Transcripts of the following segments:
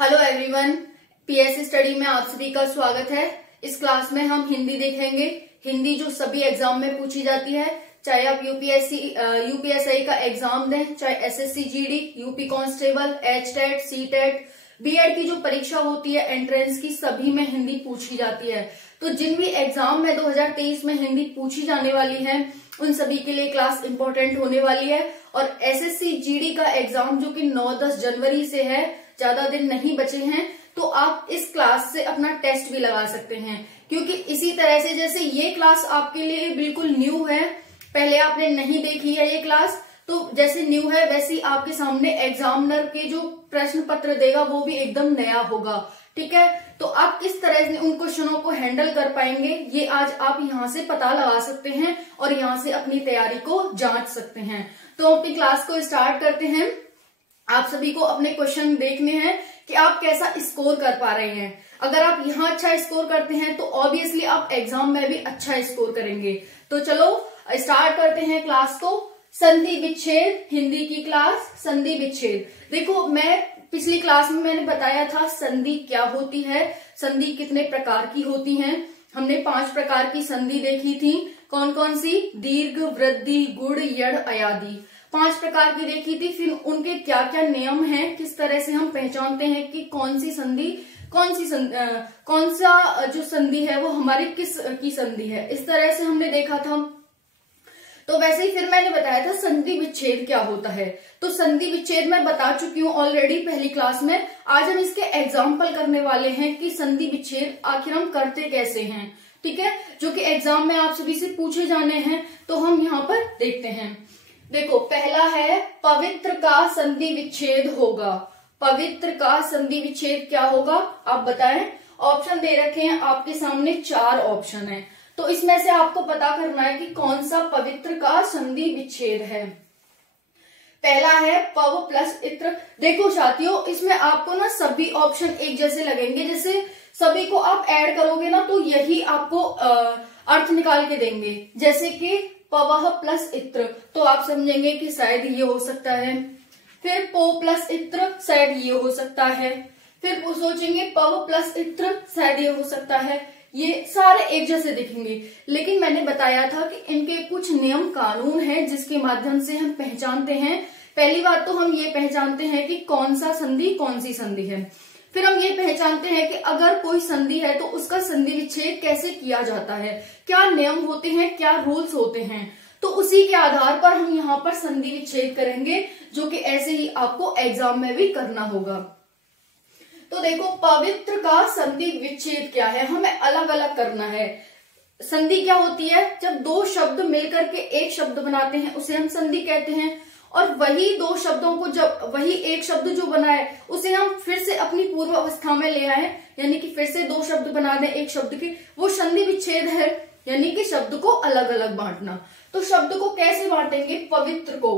Hello everyone, PSC study में आप सभी का स्वागत है। इस क्लास में हम हिंदी देखेंगे। हिंदी जो सभी एग्जाम में पूछी जाती है, चाहे आप यूपीएससी का एग्जाम दें, चाहे SSC GD, UP constable, HTET, CTET, BEd की जो परीक्षा होती है एंट्रेंस की, सभी में हिंदी पूछी जाती है। तो जिन भी एग्जाम में 2023 में हिंदी पूछी जाने वाली है उन सभी के लिए क्लास इंपॉर्टेंट होने वाली है। और एसएससी जीडी का एग्जाम जो कि 9-10 जनवरी से है, ज्यादा दिन नहीं बचे हैं, तो आप इस क्लास से अपना टेस्ट भी लगा सकते हैं। क्योंकि इसी तरह से जैसे ये क्लास आपके लिए बिल्कुल न्यू है, पहले आपने नहीं देखी है ये क्लास, तो जैसे न्यू है वैसे ही आपके सामने एग्जामिनर के जो प्रश्न पत्र देगा वो भी एकदम नया होगा। ठीक है, तो आप किस तरह से उन क्वेश्चनों को हैंडल कर पाएंगे ये आज आप यहाँ से पता लगा सकते हैं और यहाँ से अपनी तैयारी को जांच सकते हैं। तो अपनी क्लास को स्टार्ट करते हैं। आप सभी को अपने क्वेश्चन देखने हैं कि आप कैसा स्कोर कर पा रहे हैं। अगर आप यहाँ अच्छा स्कोर करते हैं तो ऑब्वियसली आप एग्जाम में भी अच्छा स्कोर करेंगे। तो चलो स्टार्ट करते हैं क्लास को। संधि विच्छेद, हिंदी की क्लास, संधि विच्छेद। देखो, मैं पिछली क्लास में मैंने बताया था संधि क्या होती है, संधि कितने प्रकार की होती हैं। हमने 5 प्रकार की संधि देखी थी। कौन कौन सी? दीर्घ, वृद्धि, गुण, यड़, अयादि। 5 प्रकार की देखी थी। फिर उनके क्या क्या नियम हैं, किस तरह से हम पहचानते हैं कि कौन सा जो संधि है वो हमारी किस की संधि है, इस तरह से हमने देखा था। तो वैसे ही फिर मैंने बताया था संधि विच्छेद क्या होता है। तो संधि विच्छेद मैं बता चुकी हूँ ऑलरेडी पहली क्लास में। आज हम इसके एग्जाम्पल करने वाले हैं कि संधि विच्छेद आखिर हम करते कैसे हैं। ठीक है, जो कि एग्जाम में आप सभी से पूछे जाने हैं, तो हम यहाँ पर देखते हैं। देखो, पहला है पवित्र का संधि विच्छेद होगा। पवित्र का संधि विच्छेद क्या होगा आप बताएं। ऑप्शन दे रखे हैं आपके सामने, 4 ऑप्शन है। तो इसमें से आपको पता करना है कि कौन सा पवित्र का संधि विच्छेद है। पहला है पव प्लस इत्र। देखो साथियों, इसमें आपको ना सभी ऑप्शन एक जैसे लगेंगे, जैसे सभी को आप ऐड करोगे ना तो यही आपको अर्थ निकाल के देंगे। जैसे कि पवह प्लस इत्र, तो आप समझेंगे कि शायद ये हो सकता है। फिर पो प्लस इत्र, शायद ये हो सकता है। फिर वो सोचेंगे पव प्लस इत्र, शायद ये हो सकता है। ये सारे एक जैसे दिखेंगे, लेकिन मैंने बताया था कि इनके कुछ नियम कानून हैं जिसके माध्यम से हम पहचानते हैं। पहली बात तो हम ये पहचानते हैं कि कौन सा संधि कौन सी संधि है। फिर हम ये पहचानते हैं कि अगर कोई संधि है तो उसका संधि विच्छेद कैसे किया जाता है, क्या नियम होते हैं, क्या रूल्स होते हैं। तो उसी के आधार पर हम यहाँ पर संधि विच्छेद करेंगे, जो कि ऐसे ही आपको एग्जाम में भी करना होगा। तो देखो, पवित्र का संधि विच्छेद क्या है, हमें अलग अलग करना है। संधि क्या होती है? जब 2 शब्द मिलकर के एक शब्द बनाते हैं उसे हम संधि कहते हैं। और वही 2 शब्दों को जब वही एक शब्द जो बना है उसे हम फिर से अपनी पूर्व अवस्था में ले आए, यानी कि फिर से 2 शब्द बना दें एक शब्द के, वो संधि विच्छेद है। यानी कि शब्द को अलग अलग बांटना। तो शब्द को कैसे बांटेंगे? पवित्र को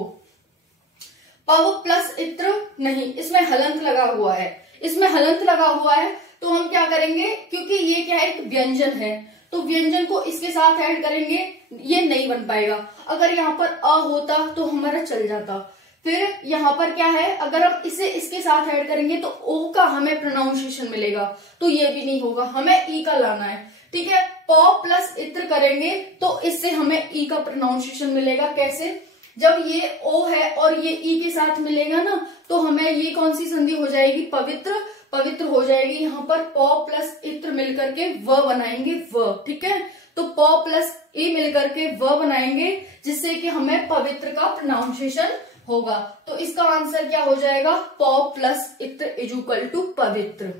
पव प्लस इत्र नहीं, इसमें हलंत लगा हुआ है। इसमें हलंत लगा हुआ है तो हम क्या करेंगे, क्योंकि ये क्या है, एक व्यंजन है, तो व्यंजन को इसके साथ ऐड करेंगे, ये नहीं बन पाएगा। अगर यहाँ पर अ होता तो हमारा चल जाता। फिर यहाँ पर क्या है, अगर हम इसे इसके साथ ऐड करेंगे तो ओ का हमें प्रोनाउंसिएशन मिलेगा, तो ये भी नहीं होगा, हमें ई का लाना है। ठीक है, प प्लस इत्र करेंगे तो इससे हमें ई का प्रोनाउंसिएशन मिलेगा। कैसे? जब ये ओ है और ये ई के साथ मिलेगा ना, तो हमें ये कौन सी संधि हो जाएगी? पवित्र। पवित्र हो जाएगी। यहाँ पर प प्लस इत्र मिलकर के व बनाएंगे, व। ठीक है, तो प प्लस ई मिलकर के व बनाएंगे, जिससे कि हमें पवित्र का प्रोनाउंसिएशन होगा। तो इसका आंसर क्या हो जाएगा? प प्लस इत्र इक्वल टू पवित्र।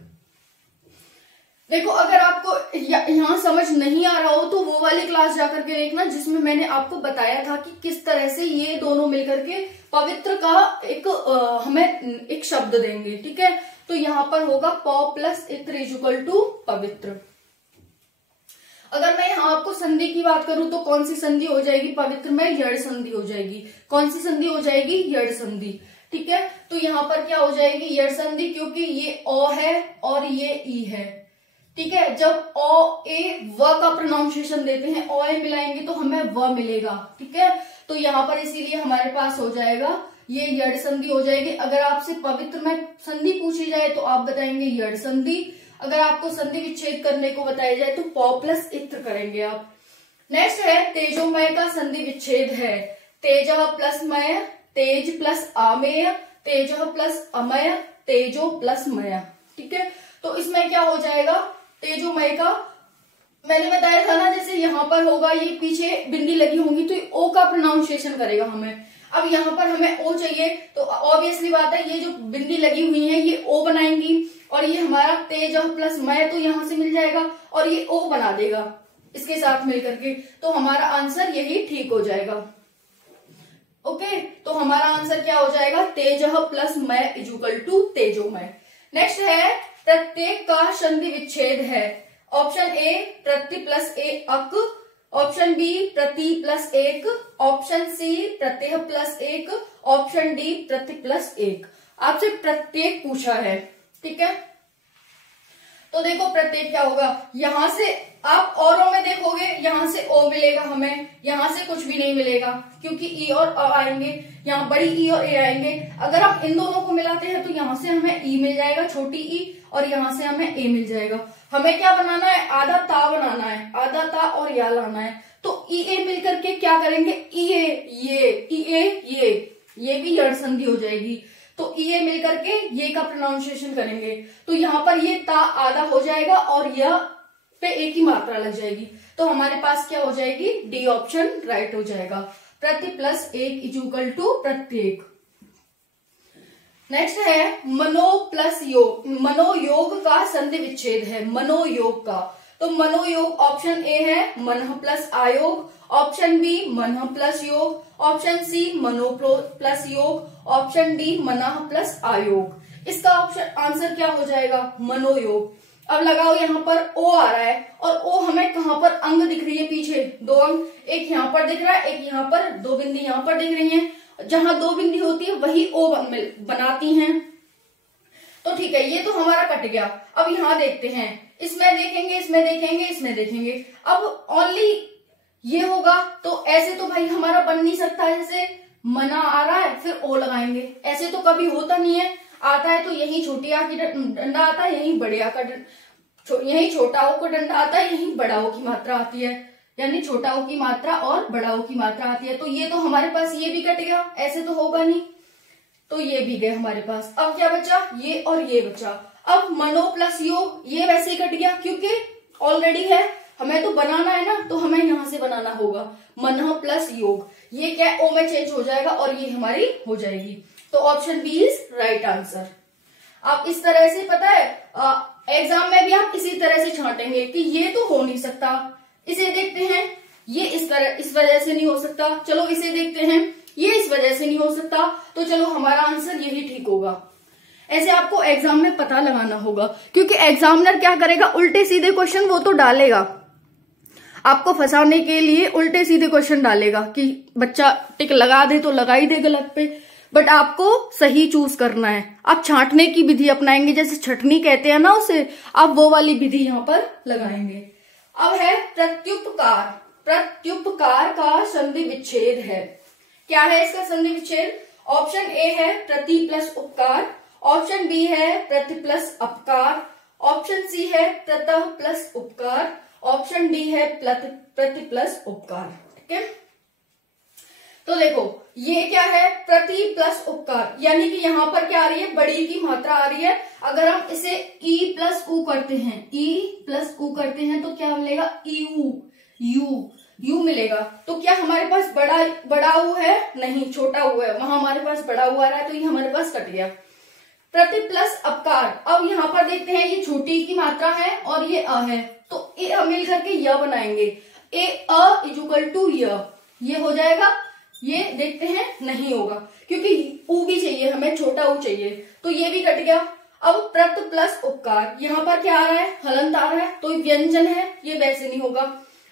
देखो, अगर आपको यहाँ समझ नहीं आ रहा हो तो वो वाली क्लास जाकर के देखना जिसमें मैंने आपको बताया था कि किस तरह से ये दोनों मिलकर के पवित्र का हमें एक शब्द देंगे। ठीक है, तो यहाँ पर होगा प प्लस इत्र इक्वल टू पवित्र। अगर मैं यहाँ आपको संधि की बात करूं तो कौन सी संधि हो जाएगी? पवित्र में यड़ संधि हो जाएगी। कौन सी संधि हो जाएगी? यड़ संधि। ठीक है, तो यहाँ पर क्या हो जाएगी? यड़ संधि, क्योंकि ये ओ है और ये ई है। ठीक है, जब ओ ए व का प्रोनाउंसिएशन देते हैं, ओ ए मिलाएंगे तो हमें व मिलेगा। ठीक है, तो यहाँ पर इसीलिए हमारे पास हो जाएगा ये यड़ संधि हो जाएगी। अगर आपसे पवित्र में संधि पूछी जाए तो आप बताएंगे यड़ संधि। अगर आपको संधि विच्छेद करने को बताया जाए तो पौ प्लस इत्र करेंगे आप। नेक्स्ट है तेजोमय का संधि विच्छेद है। तेज प्लस मय, तेज प्लस आमेय, तेज प्लस अमय, तेजो प्लस मय। ठीक है, तो इसमें क्या हो जाएगा, तेजोमय का मैंने बताया था ना, जैसे यहाँ पर होगा, ये पीछे बिंदी लगी होंगी तो ओ का प्रोनाउंसिएशन करेगा हमें। अब यहाँ पर हमें ओ चाहिए तो ऑब्वियसली बात है ये जो बिंदी लगी हुई है ये ओ बनाएंगी, और ये हमारा तेज प्लस मय तो यहां से मिल जाएगा और ये ओ बना देगा इसके साथ मिलकर के, तो हमारा आंसर यही ठीक हो जाएगा। ओके, तो हमारा आंसर क्या हो जाएगा, तेज प्लस मय इक्वल टू तेजोमय। नेक्स्ट है प्रत्येक का संधि विच्छेद है। ऑप्शन ए प्रति प्लस ए अक, ऑप्शन बी प्रति प्लस एक, ऑप्शन सी प्रत्यय प्लस एक, ऑप्शन डी प्रति प्लस एक। आपसे प्रत्येक पूछा है, ठीक है। तो देखो प्रत्येक क्या होगा, यहां से आप औरों में देखोगे यहां से ओ मिलेगा हमें, यहां से कुछ भी नहीं मिलेगा क्योंकि ई और अ आएंगे, यहाँ बड़ी ई और ए आएंगे। अगर हम इन दोनों को मिलाते हैं तो यहाँ से हमें ई मिल जाएगा, छोटी ई, और यहाँ से हमें ए मिल जाएगा। हमें क्या बनाना है, आधा ता बनाना है, आधा ता और या लाना है। तो ई ए मिलकर के क्या करेंगे, ई ए ये, ई ए ये भी यड़ संधि हो जाएगी। तो ई ए मिलकर के ये का प्रोनाउंसिएशन करेंगे तो यहाँ पर ये ता आधा हो जाएगा और यह पे एक ही मात्रा लग जाएगी। तो हमारे पास क्या हो जाएगी, डी ऑप्शन राइट हो जाएगा, प्रति प्लस एक इक्वल टू प्रत्येक। नेक्स्ट है मनो प्लस योग, मनोयोग का संधि विच्छेद है, मनोयोग का। तो मनोयोग ऑप्शन ए है मनः प्लस आयोग, ऑप्शन बी मनः प्लस योग, ऑप्शन सी मनो प्लस योग, ऑप्शन डी मनः प्लस आयोग। इसका ऑप्शन आंसर क्या हो जाएगा, मनोयोग। अब लगाओ यहाँ पर ओ आ रहा है और ओ हमें कहाँ पर अंग दिख रही है, पीछे दो अंग, एक यहाँ पर दिख रहा है, एक यहाँ पर, दो बिंदी यहाँ पर दिख रही हैं। जहां दो बिंदी होती है वही ओ बनाती हैं। तो ठीक है, ये तो हमारा कट गया। अब यहाँ देखते हैं, इसमें देखेंगे, इसमें देखेंगे, इसमें देखेंगे। अब ओनली ये होगा तो ऐसे तो भाई हमारा बन नहीं सकता। जैसे मना आ रहा है फिर ओ लगाएंगे, ऐसे तो कभी होता नहीं है। आता है तो यही छोटी आ की डंडा आता है, यही बड़े आ का यही छोटा ओ का डंडा आता है, यही बड़ा ओ की मात्रा आती है, यानी छोटा ओ की मात्रा और बड़ा ओ की मात्रा आती है। तो ये तो हमारे पास ये भी कट गया, ऐसे तो होगा नहीं, तो ये भी गए हमारे पास। अब क्या बचा, ये और ये बचा। अब मनो प्लस योग, ये वैसे ही कट गया क्योंकि ऑलरेडी है, हमें तो बनाना है ना, तो हमें यहां से बनाना होगा मन प्लस योग। ये क्या ओ में चेंज हो जाएगा और ये हमारी हो जाएगी। तो option B is right answer. आप इस तरह से, पता है एग्जाम में भी आप इसी तरह से छांटेंगे कि ये तो हो नहीं सकता, इसे देखते हैं, ये इस तरह, इस वजह से नहीं हो सकता, चलो इसे देखते हैं, ये इस वजह से नहीं हो सकता, तो चलो हमारा आंसर यही ठीक होगा। ऐसे आपको एग्जाम में पता लगाना होगा, क्योंकि एग्जामिनर क्या करेगा, उल्टे सीधे क्वेश्चन वो तो डालेगा, आपको फंसाने के लिए उल्टे सीधे क्वेश्चन डालेगा कि बच्चा टिक लगा दे तो लगा ही दे गलत पे, बट आपको सही चूज करना है। आप छांटने की विधि अपनाएंगे, जैसे छटनी कहते हैं ना उसे, आप वो वाली विधि यहाँ पर लगाएंगे। अब है प्रत्युपकार, प्रत्युपकार का संधि विच्छेद है। क्या है इसका संधि विच्छेद, ऑप्शन ए है प्रति प्लस उपकार, ऑप्शन बी है प्रति प्लस अपकार, ऑप्शन सी है प्रतः प्लस उपकार, ऑप्शन डी है प्रति प्लस उपकार। ठीक है, तो देखो ये क्या है, प्रति प्लस उपकार, यानी कि यहाँ पर क्या आ रही है, बड़ी की मात्रा आ रही है। अगर हम इसे ई प्लस ऊ करते हैं, ई प्लस ऊ करते हैं तो क्या मिलेगा, यू, यू यू मिलेगा। तो क्या हमारे पास बड़ा ऊ है, नहीं छोटा ऊ है, वहां हमारे पास बड़ा ऊ आ रहा है, तो ये हमारे पास कट गया। प्रति प्लस अपकार, अब यहाँ पर देखते हैं, ये छोटी की मात्रा है और ये अ है, तो ए अ मिल करके य बनाएंगे, ए अ इक्वल टू य, ये हो जाएगा। ये देखते हैं नहीं होगा क्योंकि ऊ भी चाहिए हमें, छोटा ऊ चाहिए, तो ये भी कट गया। अब प्रत प्लस उपकार, यहाँ पर क्या आ रहा है, हलंत आ रहा है, तो व्यंजन है, ये वैसे नहीं होगा।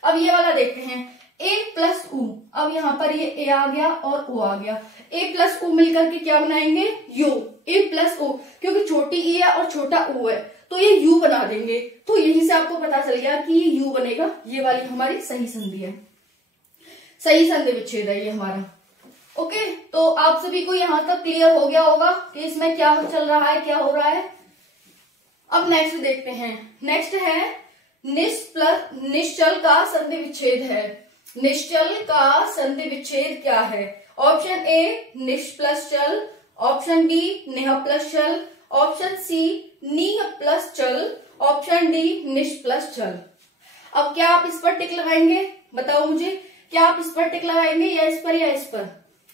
अब ये वाला देखते हैं, ए प्लस ऊ, अब यहाँ पर ये ए आ गया और ओ आ गया, ए प्लस ऊ मिलकर के क्या बनाएंगे, यू, ए प्लस ओ, क्योंकि छोटी ई है और छोटा ऊ है तो ये यू बना देंगे। तो यहीं से आपको पता चल गया कि ये यू बनेगा, ये वाली हमारी सही संधि है, सही संधि विच्छेद है ये हमारा। ओके, तो आप सभी को यहां तक क्लियर हो गया होगा कि इसमें क्या चल रहा है, क्या हो रहा है। अब नेक्स्ट देखते हैं। नेक्स्ट है निश्चल का संधि विच्छेद है। निश्चल का संधि विच्छेद क्या है? ऑप्शन ए निश प्लस चल, ऑप्शन बी नेह प्लस चल, ऑप्शन सी नीह प्लस चल, ऑप्शन डी निश प्लस चल। अब क्या आप इस पर टिक लगाएंगे? बताओ मुझे, क्या आप इस पर टिक लगाएंगे या इस पर या इस पर?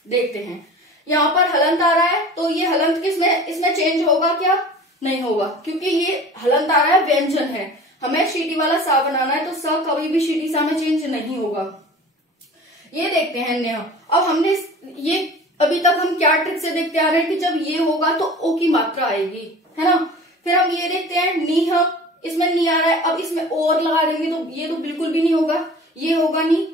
देखते हैं। यहाँ पर हलंत आ रहा है, तो ये हलंत किसमें, इसमें चेंज होगा क्या? नहीं होगा, क्योंकि ये हलंत आ रहा है, व्यंजन है, हमें शीटी वाला सा बनाना है, तो सा कभी भी शीटी सा में चेंज नहीं होगा। ये देखते हैं नेह। अब हमने ये अभी तक हम क्या ट्रिक से देखते आ रहे हैं कि जब ये होगा तो ओ की मात्रा आएगी, है ना। फिर हम ये देखते हैं नीह, इसमें नी आ रहा है, अब इसमें और लगा देंगे तो ये तो बिल्कुल भी नहीं होगा, ये होगा नहीं।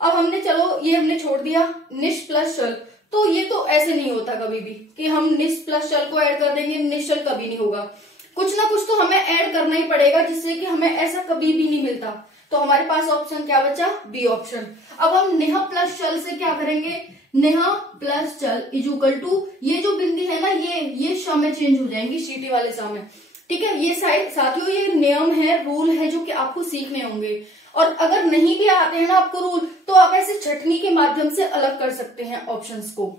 अब हमने चलो ये हमने छोड़ दिया निश प्लस चल, तो ये तो ऐसे नहीं होता कभी भी कि हम निश प्लस चल को ऐड कर देंगे, निश्चल कभी नहीं होगा। कुछ ना कुछ तो हमें ऐड करना ही पड़ेगा जिससे कि हमें ऐसा कभी भी नहीं मिलता। तो हमारे पास ऑप्शन क्या बचा? B option. अब हम नेह प्लस चल से क्या करेंगे? नेह प्लस चल इजुकल टू, ये जो बिंदी है ना, ये श में चेंज हो जाएंगी, शीटी वाले सा में। ठीक है, ये साथियों ये नियम है, रूल है जो कि आपको सीखने होंगे। और अगर नहीं भी आते हैं ना आपको रूल, तो आप ऐसे छटनी के माध्यम से अलग कर सकते हैं ऑप्शंस को।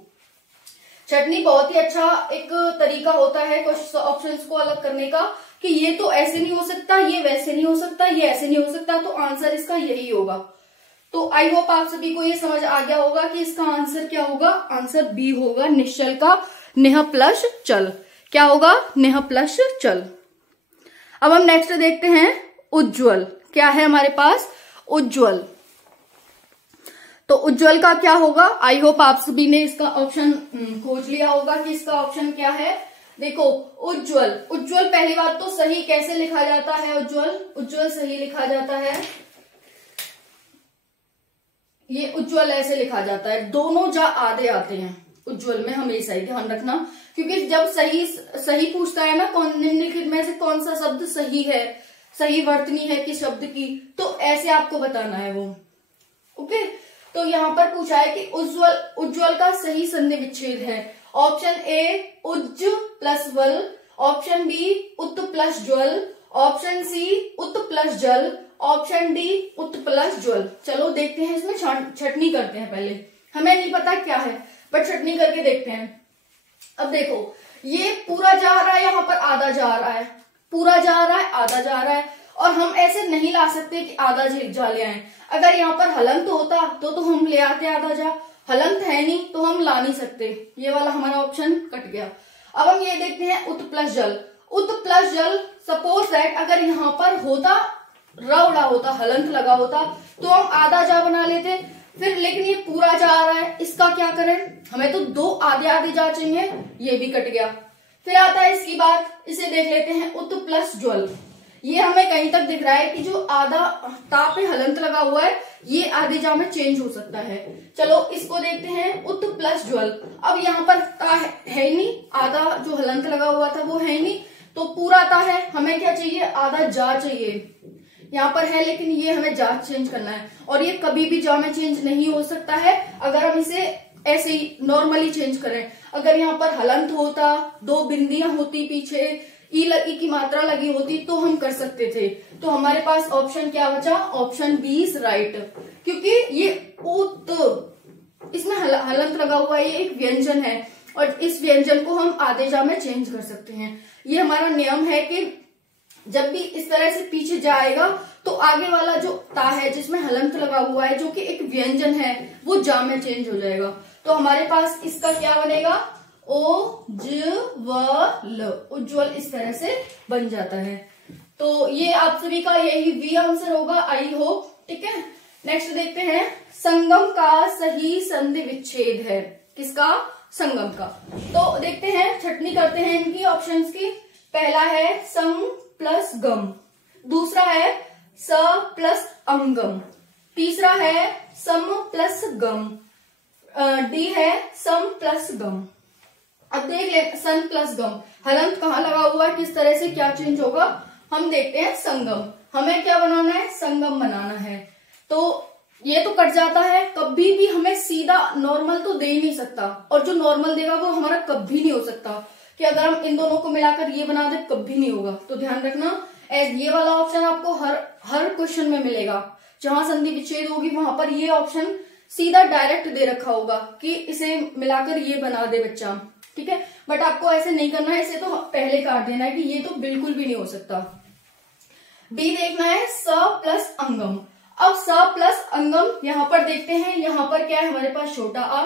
छटनी बहुत ही अच्छा एक तरीका होता है ऑप्शंस को अलग करने का, कि ये तो ऐसे नहीं हो सकता, ये वैसे नहीं हो सकता, ये ऐसे नहीं हो सकता, तो आंसर इसका यही होगा। तो आई होप आप सभी को ये समझ आ गया होगा कि इसका आंसर क्या होगा। आंसर बी होगा, निश्चल का नेह प्लस चल। क्या होगा? नेह प्लस चल। अब हम नेक्स्ट देखते हैं उज्ज्वल। क्या है हमारे पास? उज्ज्वल। तो उज्ज्वल का क्या होगा? आई होप आप सभी ने इसका ऑप्शन खोज लिया होगा कि इसका ऑप्शन क्या है। देखो उज्ज्वल, उज्ज्वल पहली बात तो सही कैसे लिखा जाता है? उज्ज्वल सही लिखा जाता है, ये उज्ज्वल ऐसे लिखा जाता है, दोनों जा आधे आते हैं उज्ज्वल में, हमेशा ही ध्यान रखना। क्योंकि जब सही पूछता है ना, निम्नलिखित में से कौन सा शब्द सही है, सही वर्तनी है किस शब्द की, तो ऐसे आपको बताना है वो। ओके, तो यहाँ पर पूछा है कि उज्ज्वल का सही संधि विच्छेद है। ऑप्शन ए उज्ज प्लस वल, ऑप्शन बी उत प्लस ज्वल, ऑप्शन सी उत प्लस जल, ऑप्शन डी उत प्लस ज्वल। चलो देखते हैं, इसमें छटनी करते हैं पहले, हमें नहीं पता क्या है बट छटनी करके देखते हैं। अब देखो ये पूरा जा रहा है, यहाँ पर आधा जा रहा है, पूरा जा रहा है, आधा जा रहा है, और हम ऐसे नहीं ला सकते कि आधा जा ले आए। अगर यहाँ पर हलंत होता तो हम ले आते आधा जा, हलंत है नहीं तो हम ला नहीं सकते, ये वाला हमारा ऑप्शन कट गया। अब हम ये देखते हैं उत प्लस जल। उत प्लस जल, सपोज दैट अगर यहाँ पर होता रौड़ा होता, हलंत लगा होता, तो हम आधा जा बना लेते। फिर लेकिन ये पूरा जा रहा है, इसका क्या करें? हमें तो दो आधे आधे जा चाहिए, ये भी कट गया। फिर आता है इसकी बात, इसे देख लेते हैं उत प्लस ज्वल। ये हमें कहीं तक दिख रहा है कि जो आधा ता पे हलंत लगा हुआ है, ये आधे जा में चेंज हो सकता है। चलो इसको देखते हैं उत प्लस ज्वल। अब यहाँ पर ता है ही नहीं, आधा जो हलंत लगा हुआ था वो है ही नहीं, तो पूरा ता है, हमें क्या चाहिए? आधा जा चाहिए। यहाँ पर है लेकिन ये हमें जा चेंज करना है, और ये कभी भी जा में चेंज नहीं हो सकता है अगर हम इसे ऐसे ही नॉर्मली चेंज करें। अगर यहाँ पर हलंत होता, दो बिंदियां होती पीछे, ई की मात्रा लगी होती, तो हम कर सकते थे। तो हमारे पास ऑप्शन क्या बचा? ऑप्शन बी इज राइट, क्योंकि ये उत, इसमें हलंत लगा हुआ है, ये एक व्यंजन है, और इस व्यंजन को हम आधे जा में चेंज कर सकते हैं। ये हमारा नियम है कि जब भी इस तरह से पीछे जाएगा तो आगे वाला जो ता है जिसमें हलंत लगा हुआ है, जो कि एक व्यंजन है, वो जा में चेंज हो जाएगा। तो हमारे पास इसका क्या बनेगा? उज्ज्वल, उज्ज्वल इस तरह से बन जाता है। तो ये आप सभी का यही बी आंसर होगा, आई होप। ठीक है, नेक्स्ट देखते हैं संगम का सही संधि विच्छेद है। किसका? संगम का। तो देखते हैं, छटनी करते हैं इनकी ऑप्शंस की। पहला है सं प्लस गम, दूसरा है स प्लस अंगम, तीसरा है सम प्लस गम, डी है सम प्लस गम। अब देख ले सन प्लस गम, हलंत कहाँ लगा हुआ है, किस तरह से क्या चेंज होगा, हम देखते हैं संगम। हमें क्या बनाना है? संगम बनाना है। तो ये तो कट जाता है, कभी भी हमें सीधा नॉर्मल तो दे ही नहीं सकता, और जो नॉर्मल देगा वो हमारा कभी नहीं हो सकता कि अगर हम इन दोनों को मिलाकर ये बना दे, कभी नहीं होगा। तो ध्यान रखना, ये वाला ऑप्शन आपको हर क्वेश्चन में मिलेगा। जहां संधि विच्छेद होगी वहां पर ये ऑप्शन सीधा डायरेक्ट दे रखा होगा कि इसे मिलाकर ये बना दे बच्चा, ठीक है। बट आपको ऐसे नहीं करना है, इसे तो पहले काट देना है कि ये तो बिल्कुल भी नहीं हो सकता। बी देखना है स प्लस अंगम। अब स प्लस अंगम यहां पर देखते हैं, यहां पर क्या है हमारे पास छोटा आ,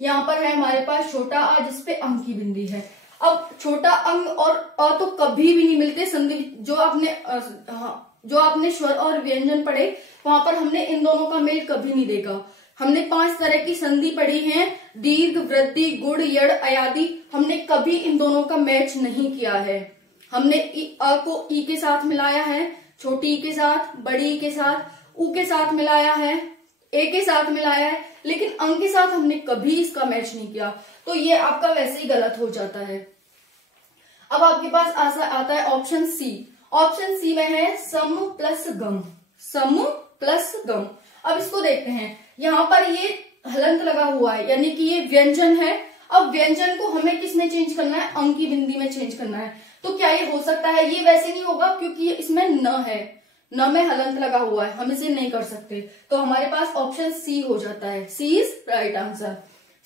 यहां पर है हमारे पास छोटा आ जिसपे अंग की बिंदी है। अब छोटा अंग और अ तो कभी भी नहीं मिलते संधि, जो आपने स्वर और व्यंजन पढ़े वहां पर हमने इन दोनों का मेल कभी नहीं देखा। हमने 5 तरह की संधि पढ़ी है, दीर्घ, वृद्धि, गुण, यड़, अयादि, हमने कभी इन दोनों का मैच नहीं किया है। हमने अ को ई के साथ मिलाया है, छोटी ई के साथ, बड़ी ई के साथ, उ के साथ मिलाया है, ए के साथ मिलाया है, लेकिन अंग के साथ हमने कभी इसका मैच नहीं किया। तो ये आपका वैसे ही गलत हो जाता है। अब आपके पास आता है ऑप्शन सी। ऑप्शन सी में है सम प्लस गम, सम प्लस गम। अब इसको देखते हैं, यहां पर ये हलंत लगा हुआ है, यानी कि ये व्यंजन है। अब व्यंजन को हमें किस में चेंज करना है, अंग की बिंदी में चेंज करना है। तो क्या ये हो सकता है? ये वैसे नहीं होगा क्योंकि इसमें न है, न में हलंत लगा हुआ है, हम इसे नहीं कर सकते। तो हमारे पास ऑप्शन सी हो जाता है, सी इज राइट आंसर।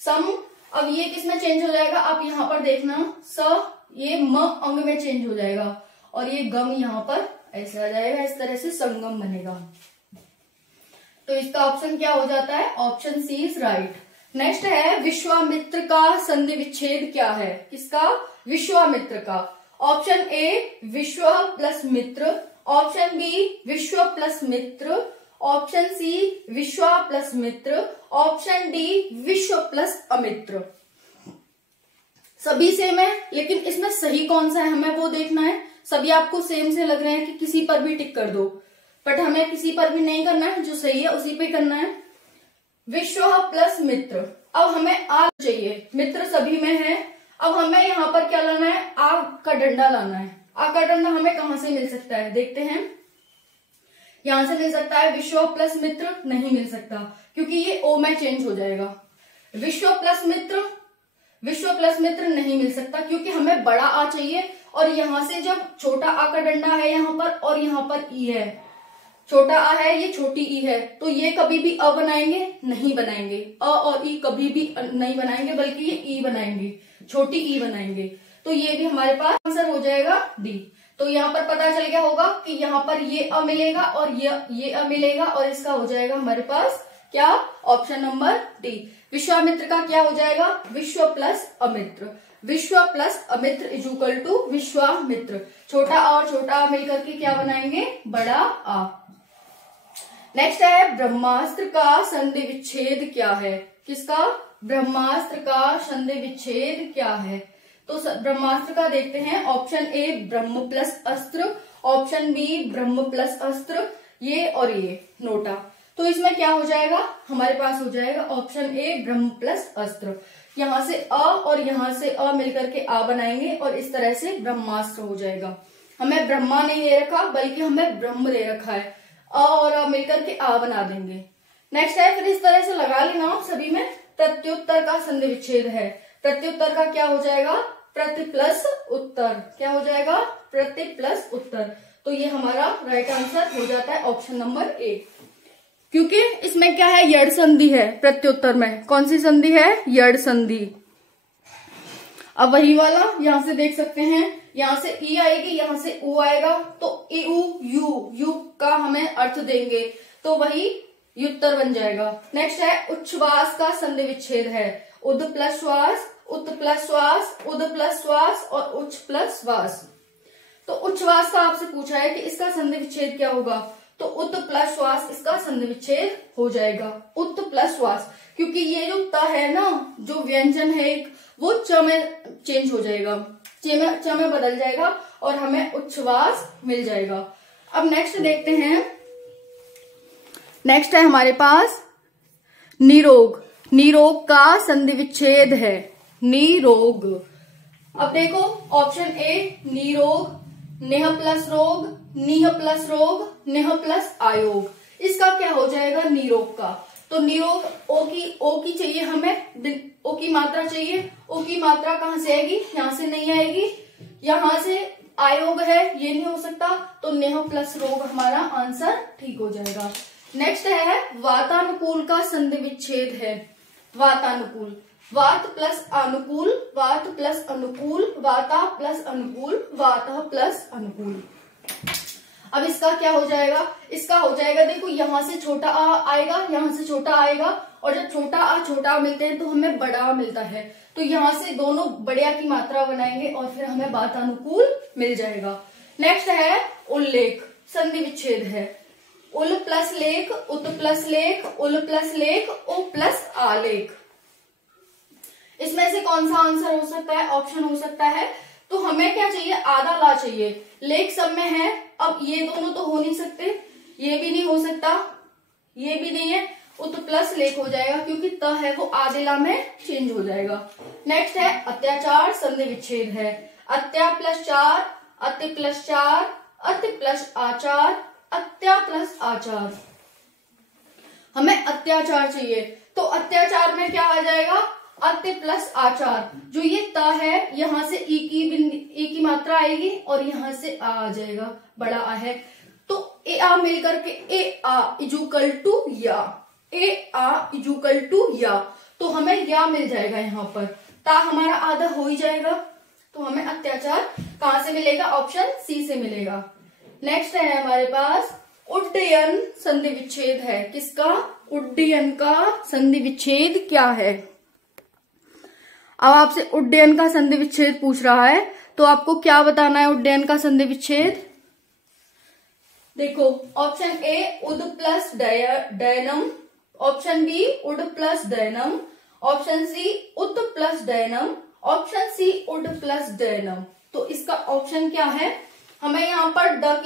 सम, अब ये किस में चेंज हो जाएगा, आप यहां पर देखना, स ये म अंग में चेंज हो जाएगा और ये गम यहां पर ऐसे आ जाएगा, इस तरह से संगम बनेगा। तो इसका ऑप्शन क्या हो जाता है, option C is right. Next है विश्वामित्र का संधि विच्छेद क्या है, किसका, विश्वामित्र का। ऑप्शन ए विश्व प्लस मित्र, ऑप्शन बी विश्व प्लस मित्र, ऑप्शन सी विश्वा प्लस मित्र, ऑप्शन डी विश्व प्लस अमित्र। सभी सेम है, लेकिन इसमें सही कौन सा है हमें वो देखना है। सभी आपको सेम से लग रहे हैं कि किसी पर भी टिक कर दो, बट हमें किसी पर भी नहीं करना है, जो सही है उसी पे करना है। विश्व प्लस मित्र, अब हमें आ चाहिए, मित्र सभी में है। अब हमें यहाँ पर क्या लाना है, आ का डंडा लाना है। आ का डंडा हमें कहां से मिल सकता है, देखते हैं। यहां से मिल सकता है, विश्व प्लस मित्र नहीं मिल सकता क्योंकि ये ओ में चेंज हो जाएगा। विश्व प्लस मित्र, विश्व प्लस मित्र नहीं मिल सकता क्योंकि हमें बड़ा आ चाहिए, और यहां से जब छोटा आ का डंडा है यहाँ पर और यहाँ पर ई है, छोटा आ है, ये छोटी ई है, तो ये कभी भी अ बनाएंगे नहीं बनाएंगे, अ और ई कभी भी नहीं बनाएंगे, बल्कि ये ई बनाएंगे, छोटी ई बनाएंगे। तो ये भी हमारे पास आंसर हो जाएगा डी। तो यहाँ पर पता चल गया होगा कि यहाँ पर ये अ मिलेगा और ये अ मिलेगा, और इसका हो जाएगा हमारे पास क्या, ऑप्शन नंबर डी। विश्वामित्र का क्या हो जाएगा, विश्व प्लस अमित्र। विश्व प्लस अमित्र इज इक्वल टू विश्वामित्र। छोटा आ और छोटा आ मिलकर के क्या बनाएंगे, बड़ा आ। नेक्स्ट है ब्रह्मास्त्र का संधि विच्छेद क्या है, किसका, ब्रह्मास्त्र का संधि विच्छेद क्या है। तो ब्रह्मास्त्र का देखते हैं, ऑप्शन ए ब्रह्म प्लस अस्त्र, ऑप्शन बी ब्रह्म प्लस अस्त्र, ये और ये नोटा। तो इसमें क्या हो जाएगा, हमारे पास हो जाएगा ऑप्शन ए ब्रह्म प्लस अस्त्र। यहां से अ और यहां से अ मिलकर के आ बनाएंगे और इस तरह से ब्रह्मास्त्र हो जाएगा। हमें ब्रह्मा नहीं दे रखा बल्कि हमें ब्रह्म दे रखा है, अ और अ मिलकर के आ बना देंगे। नेक्स्ट है, फिर इस तरह से लगा लेना आप सभी में। प्रत्युत्तर का संधि विच्छेद है, प्रत्युत्तर का क्या हो जाएगा, प्रति प्लस उत्तर, क्या हो जाएगा, प्रति प्लस उत्तर। तो ये हमारा राइट आंसर हो जाता है ऑप्शन नंबर ए, क्योंकि इसमें क्या है, यड़ संधि है। प्रत्युत्तर में कौन सी संधि है, यड़ संधि। अब वही वाला यहां से देख सकते हैं, यहां से ई आएगी, यहां से ऊ आएगा, तो ए उ यू, यू का हमें अर्थ देंगे, तो वही युत्तर बन जाएगा। नेक्स्ट है उच्छ्वास का संधि विच्छेद है, उद प्लस श्वास, उत प्लस श्वास, उद प्लस श्वास और उच्च प्लस श्वास। तो उच्छ्वास का आपसे पूछा है कि इसका संधि विच्छेद क्या होगा, तो उत प्लस श्वास इसका संधि विच्छेद हो जाएगा, उत प्लस श्वास, क्योंकि ये जो त है ना, जो व्यंजन है एक, वो च में चेंज हो जाएगा, च में बदल जाएगा और हमें उच्छ्वास मिल जाएगा। अब नेक्स्ट देखते हैं, नेक्स्ट है हमारे पास निरोग। निरोग का संधि विच्छेद है, निरोग। अब देखो ऑप्शन ए निरोग, नेह प्लस रोग, नीह प्लस रोग, नेह प्लस आयोग। इसका क्या हो जाएगा, निरोग का। तो निरोग ओ की चाहिए हमें, ओ की मात्रा चाहिए। ओ की मात्रा कहां से आएगी, यहां से नहीं आएगी, यहां से आयोग है, ये नहीं हो सकता, तो नेह प्लस रोग हमारा आंसर ठीक हो जाएगा। नेक्स्ट है वातानुकूल का संधि विच्छेद है। वातानुकूल, वात प्लस अनुकूल, वात प्लस अनुकूल, वाता प्लस अनुकूल, वाता प्लस अनुकूल। अब इसका क्या हो जाएगा, इसका हो जाएगा, देखो यहां से छोटा आ आएगा, यहां से छोटा आएगा, और जब छोटा आ मिलते हैं तो हमें बड़ा आ मिलता है, तो यहां से दोनों बड़े की मात्रा बनाएंगे और फिर हमें वातानुकूल मिल जाएगा। नेक्स्ट है उल्लेख, संधि विच्छेद है। उल प्लस लेख, उत प्लस लेख, उल प्लस लेख, ओ प्लस आलेख। इसमें से कौन सा आंसर हो सकता है, ऑप्शन हो सकता है। तो हमें क्या चाहिए, आधा ला चाहिए, लेख सब में है। अब ये दोनों तो हो नहीं सकते, ये भी नहीं हो सकता, ये भी नहीं है, उत प्लस लेख हो जाएगा, क्योंकि त है वो आधे ला में चेंज हो जाएगा। नेक्स्ट है अत्याचार संधि विच्छेद है। अत्या प्लस चार, अति प्लस चार, अति प्लस आचार, अत्या प्लस आचार। हमें अत्याचार चाहिए, तो अत्याचार में क्या आ जाएगा, अत्य प्लस आचार। जो ये त है, यहां से ई की मात्रा आएगी और यहां से आ जाएगा, बड़ा आ है, तो ए आ मिलकर के ए आ इजुकल टू या, ए आ इजुकल टू या, तो हमें या मिल जाएगा। यहाँ पर ता हमारा आधा हो ही जाएगा, तो हमें अत्याचार कहां से मिलेगा, ऑप्शन सी से मिलेगा। नेक्स्ट है हमारे पास उड्डयन संधि विच्छेद है। किसका, उड्डयन का संधि विच्छेद क्या है। अब आपसे उड्डयन का संधि विच्छेद पूछ रहा है, तो आपको क्या बताना है उड्डयन का संधि विच्छेद। देखो option A ud plus डयनम, option B उड प्लस डयनम, ऑप्शन सी उत प्लस डयनम, ऑप्शन सी उड प्लस डयनम। तो इसका ऑप्शन क्या है, हमें यहाँ पर ड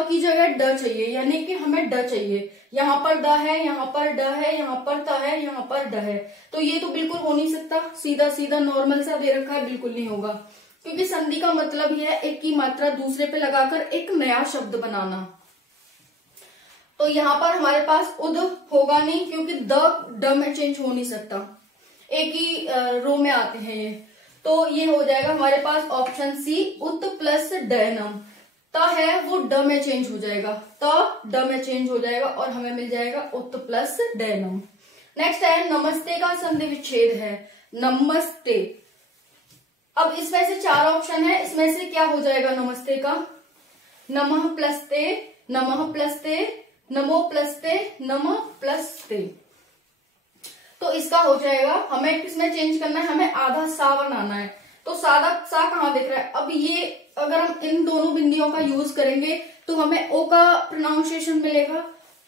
की जगह ड चाहिए, यानी कि हमें ड चाहिए। यहाँ पर द है, यहाँ पर ड है, यहाँ पर त है, यहाँ पर ड है, तो ये तो बिल्कुल हो नहीं सकता। सीधा सीधा नॉर्मल सा दे रखा है, बिल्कुल नहीं होगा, क्योंकि संधि का मतलब ही है एक की मात्रा दूसरे पे लगाकर एक नया शब्द बनाना। तो यहाँ पर हमारे पास उद होगा नहीं, क्योंकि ड में चेंज हो नहीं सकता, एक ही रो में आते हैं ये। तो ये हो जाएगा हमारे पास ऑप्शन सी उत प्लस डयनम। त है वो ड में चेंज हो जाएगा, त ड में चेंज हो जाएगा और हमें मिल जाएगा उत प्लस डयनम। नेक्स्ट है नमस्ते का संधि विच्छेद है। नमस्ते, अब इसमें से चार ऑप्शन है, इसमें से क्या हो जाएगा नमस्ते का, नमः प्लस ते, नमः प्लस ते, नमो प्लस ते, नमः प्लस ते। तो इसका हो जाएगा, हमें किसमें चेंज करना है, हमें आधा सा बनाना है। तो सादा सा कहाँ दिख रहा है, अब ये अगर हम इन दोनों बिंदियों का यूज करेंगे तो हमें ओ का प्रोनाउंसिएशन मिलेगा,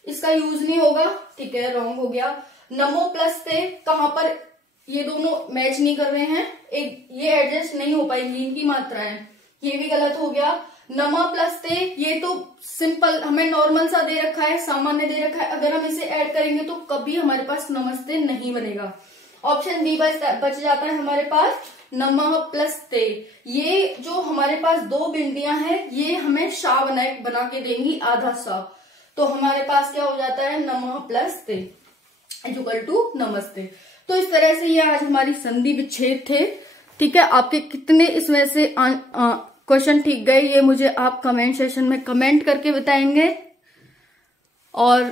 इसका यूज नहीं होगा, ठीक है, रॉन्ग हो गया। नमो प्लस ते, कहां पर ये दोनों मैच नहीं कर रहे हैं, एक ये एडजस्ट नहीं हो पाएंगी इनकी मात्राएं, ये भी गलत हो गया। नमा प्लस ते, ये तो सिंपल हमें नॉर्मल सा दे रखा है, सामान्य दे रखा है, अगर हम इसे ऐड करेंगे तो कभी हमारे पास नमस्ते नहीं बनेगा। ऑप्शन बी बच जाता है हमारे पास नमः प्लस ते। ये जो हमारे पास दो बिंदियां हैं, ये हमें शा बना के देंगी आधा सा, तो हमारे पास क्या हो जाता है नमः प्लस ते इक्वल टू नमस्ते। तो इस तरह से ये आज हमारी संधि विच्छेद थे। ठीक है, आपके कितने इसमें से क्वेश्चन ठीक गए ये मुझे आप कमेंट सेशन में कमेंट करके बताएंगे, और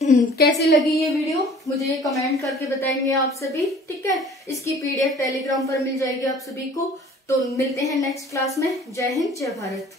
कैसी लगी ये वीडियो मुझे ये कमेंट करके बताएंगे आप सभी। ठीक है, इसकी पीडीएफ टेलीग्राम पर मिल जाएगी आप सभी को। तो मिलते हैं नेक्स्ट क्लास में। जय हिंद, जय भारत।